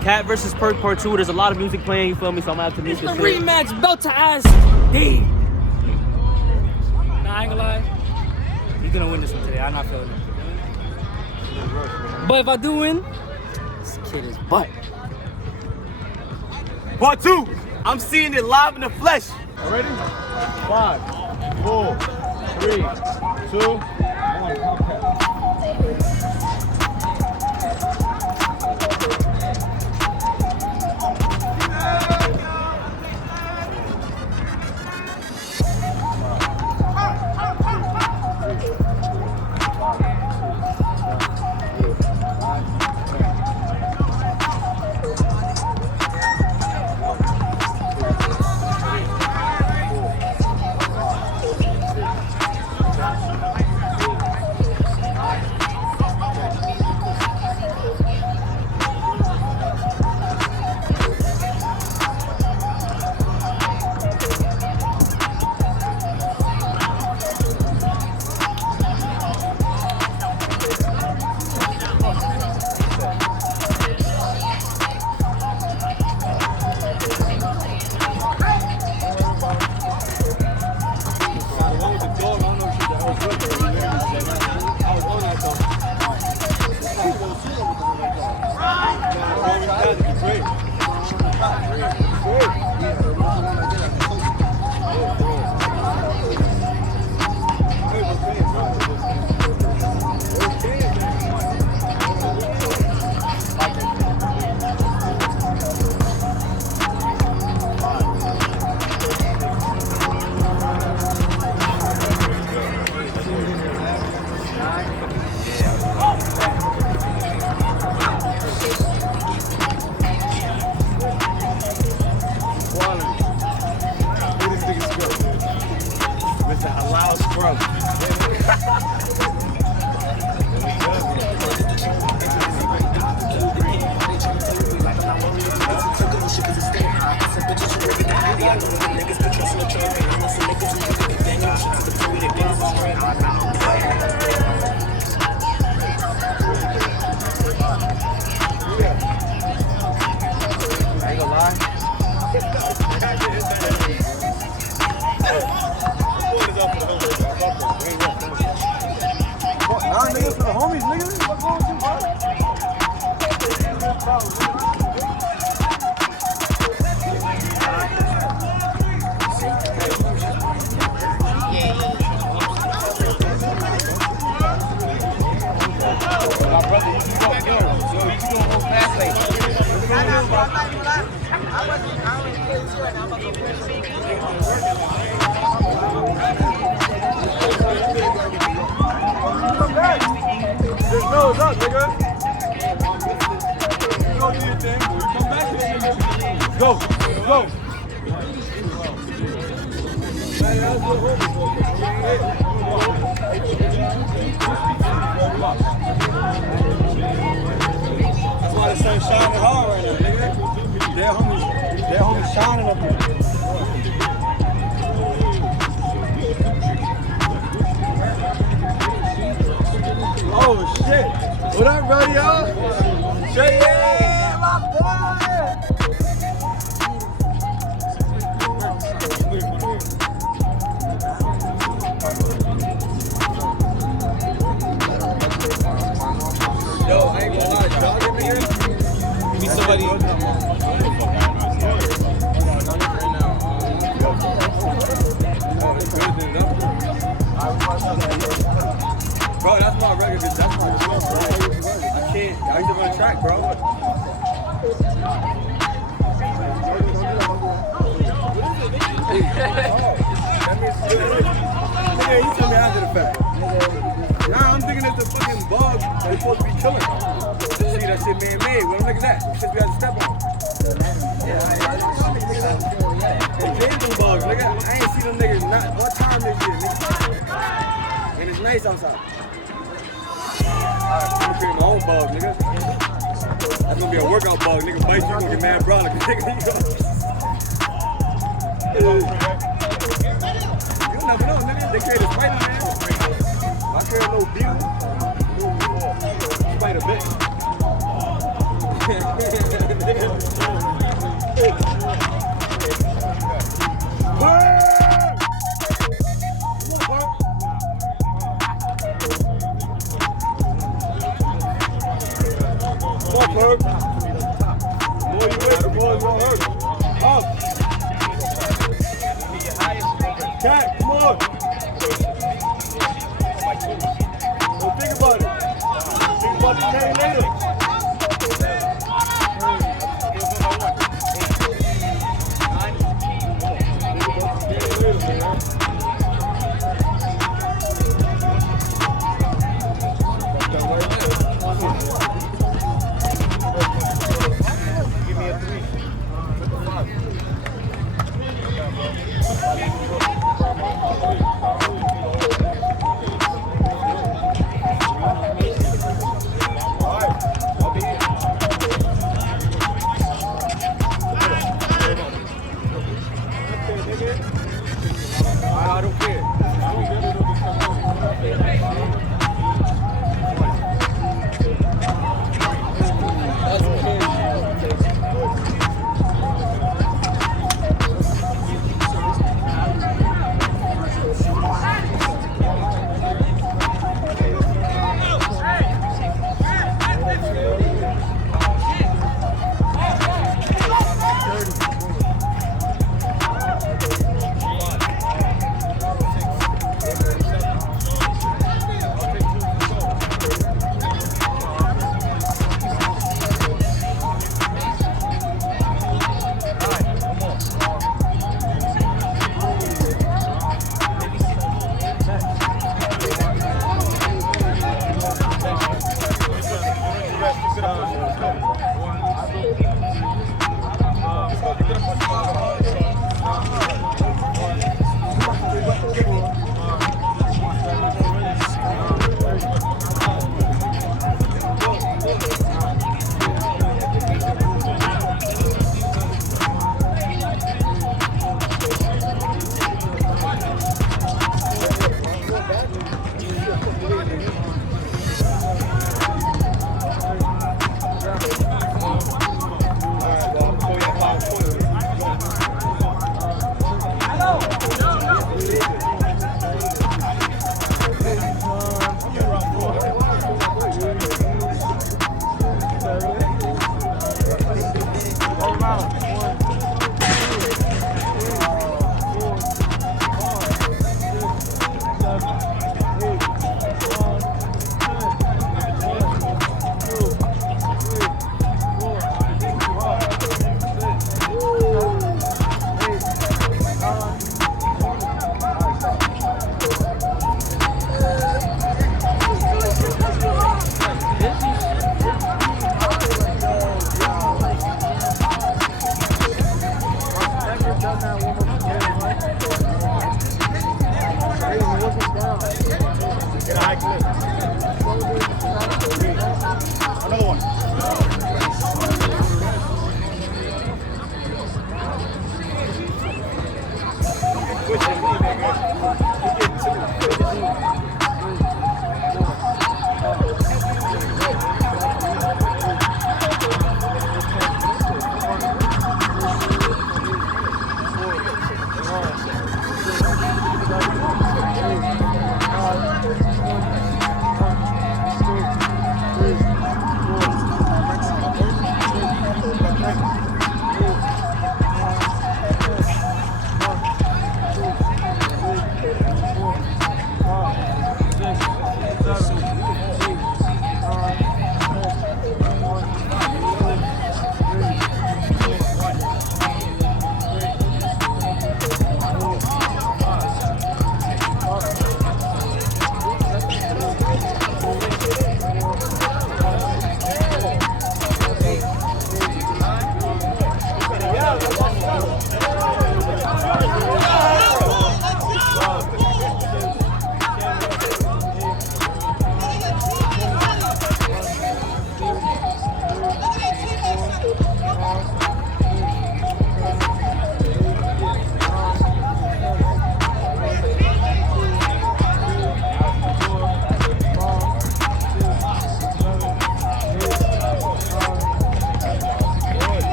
Cat versus Perk Part 2. There's a lot of music playing, you feel me? So I'm gonna have to mute It's this the shit. rematch, belt to ass. Hey. Nah, I ain't gonna lie. He's gonna win this one today. I'm not feeling it. But if I do win, this kid is butt. Part 2. I'm seeing it live in the flesh. Ready? 5, 4, 3, 2, 1. Mr. Halal Scrub. I ain't gonna lie. Nah, niggas for the homies, nigga. What's going on, bro? Just know it's up, nigga. You don't do your thing. When you come back, go. Go. That's why the sun's shining hard right now, nigga. Their homies shining up here. Oh shit! What up, bro, y'all? Say yeah, my boy! Yo, I ain't gonna lie, jogging, nigga. Give me somebody. Bro, that's my record, bitch. That's my job, bro. I can't. I used to run track, bro. Nigga, you tell me after the fact. Nah, I'm thinking it's the fucking bug that it's supposed to be killing. See, that shit man-made. Well, look at that. Shit we got to step on. They changed them bugs, nigga. I ain't seen them niggas not one time this year, nigga. And it's nice outside. I'm gonna create my own bug, nigga. That's gonna be a workout bug, nigga. Bite you, gonna get mad brolic. Nigga, you never know, nigga. They created Spider-Man. I carry no deal. Spider bitch. Cat, come on. Don't think about it. Think about the game later. I don't care.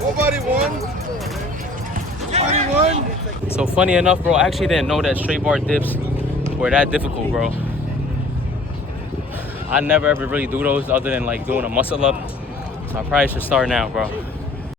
Nobody won. Nobody won. So funny enough, bro, I actually didn't know that straight bar dips were that difficult, bro. I never ever really do those other than like doing a muscle up. So I probably should start now, bro.